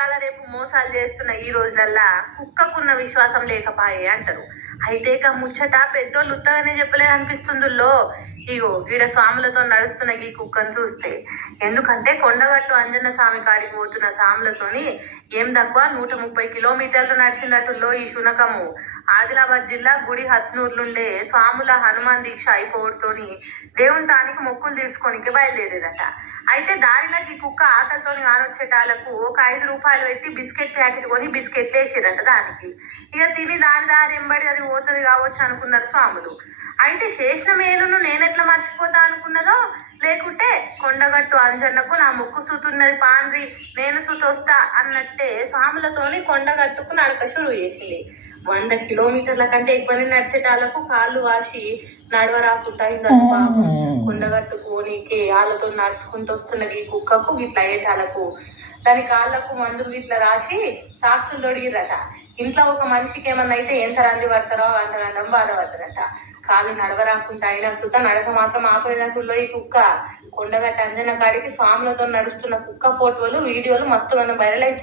ఇవాళ రేపు మోసాలు చేస్తున్న ఈ రోజులల్లా కుక్కకున్న విశ్వాసం లేకపాయే అంటారు. అయితే ఇక ముచ్చట పెద్దోళ్ళు ఉత్తగానే చెప్పలేదు అనిపిస్తుందిలో. ఇగో ఈడ స్వాములతో నడుస్తున్న ఈ కుక్కను చూస్తే, ఎందుకంటే కొండగట్టు అంజన్న స్వామి కాడికి పోతున్న స్వాములతోని ఏం తక్కువ 130 కిలోమీటర్లు నడిచిందటుల్లో ఈ శునకము. ఆదిలాబాద్ జిల్లా గుడి హత్నూర్లుండే స్వాముల హనుమాన్ దీక్ష అయిపోవడంతోని దేవుని తానికి మొక్కులు తీర్చుకోనికి బయలుదేరేదట. అయితే దారిలోకి కుక్క ఆకలితోని కానొచ్చేటాలకు ఒక 5 రూపాయలు పెట్టి బిస్కెట్ ప్యాకెట్ కొని బిస్కెట్లు వేసిరట దానికి. ఇక తిని దారి ఎంబడి అది పోతుంది కావచ్చు అనుకున్నారు స్వాములు. అయితే చేసిన మేలును నేనెట్లా మర్చిపోతా అనుకున్నదో, లేకుంటే కొండగట్టు అంజన్నకు నా ముక్కు సూతున్నది పాండ్రి, నేను సూతొస్తా అన్నట్టే స్వాములతోని కొండగట్టుకు నడక షురువు చేసింది. 100 కిలోమీటర్ల కంటే ఎక్కువనే నడిచేటాలకు కాళ్ళు వాసి నడవరాకుండా అయిందట పాపం. కొండగట్టు కోనికి వాళ్ళతో నడుచుకుంటూ వస్తున్న ఈ కుక్కకు ఇట్లా అయ్యేటాలకు దాని కాళ్ళకు మందులు ఇట్లా రాసి సాక్షులు తొడిగిరట. ఇంట్లో ఒక మనిషికి ఏమన్నా అయితే ఎంత రంది పడతారో అంతగండం బాధపడతారట. కాళ్ళు నడవరాకుండా అయినా సుత నడక మాత్రం ఆపేటట్టుల్లో ఈ కుక్క. కొండగట్టు అంజన్న కాడికి స్వాములతో నడుస్తున్న కుక్క ఫోటోలు వీడియోలు మస్తుగా వైరల్ అవుతుంది.